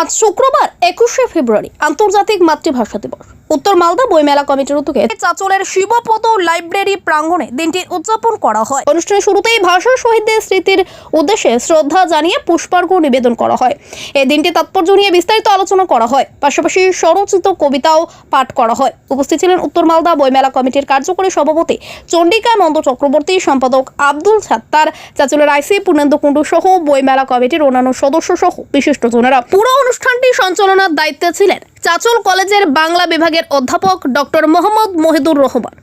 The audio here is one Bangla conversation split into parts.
আজ শুক্রবার 21শে ফেব্রুয়ারি আন্তর্জাতিক মাতৃভাষা দিবস। উত্তর মালদা বইমেলা কমিটির উদ্যোগে চাচলের শিবপদ লাইব্রেরি প্রাঙ্গণে দিনটি উদযাপন করা হয়। অনুষ্ঠানের শুরুতেই ভাষা শহীদদের স্মৃতির উদ্দেশ্যে শ্রদ্ধা জানিয়ে পুষ্পার্ঘ নিবেদন করা হয়। এই দিনটি তাৎপর্য নিয়ে বিস্তারিত আলোচনা করা হয়, পাশাপাশি স্বরচিত কবিতাও পাঠ করা হয়। উপস্থিত ছিলেন উত্তর মালদা বইমেলা কমিটির কার্যকরী সভাপতি চন্ডিকা নন্দ চক্রবর্তী, সম্পাদক আব্দুল ছাত্তার, চাচলের আইসি পূর্ণেন্দু কুণ্ডু সহ বইমেলা কমিটির অন্যান্য সদস্য সহ বিশিষ্টজনেরা। পুরো অনুষ্ঠানটি সঞ্চালনার দায়িত্বে ছিলেন চাচল কলেজের বাংলা বিভাগের অধ্যাপক doctor Mohammad Mohidur Rahman.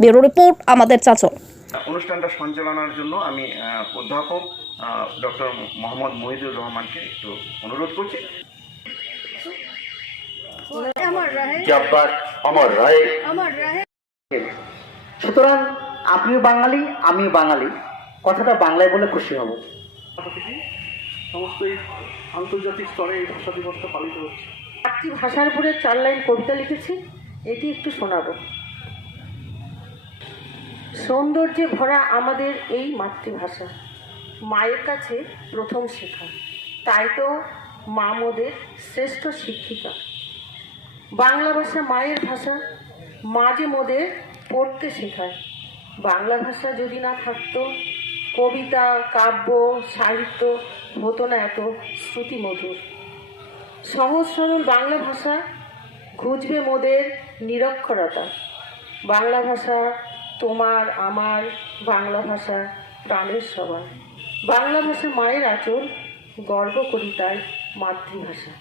Bureau report, আমাদের চাচল। অনুষ্ঠানটা সঞ্চালনার জন্য আমি অধ্যাপক ডক্টর মোহাম্মদ মহিদুর রহমানকে একটু অনুরোধ করছি। সুতরাং আপনিও বাঙালি, আমিও বাঙালি, কথাটা বাংলায় বলে খুশি হব। সমস্ত এই আন্তর্জাতিক স্তরে এই ভাষা দিবসটা পালিত হচ্ছে। মাতৃভাষার উপরে 4 লাইন কবিতা লিখেছি, এটি একটু শোনাবো। সৌন্দর্যে ভরা আমাদের এই মাতৃভাষা, মায়ের কাছে প্রথম শেখা, তাই তো মা মোদের শ্রেষ্ঠ শিক্ষিকা। বাংলা ভাষা মায়ের ভাষা, মা যে মোদের পড়তে শেখায়। বাংলা ভাষা যদি না থাকতো, কবিতা, কাব্য, সাহিত্য হতো না এত শ্রুতিমধুর। সহজ সরল বাংলা ভাষা ঘুচবে মোদের নিরক্ষরতা। বাংলা ভাষা তোমার আমার, বাংলা ভাষা প্রাণের সবার। বাংলা ভাষা মায়ের আঁচল, গর্ব করি তাই মাতৃভাষা।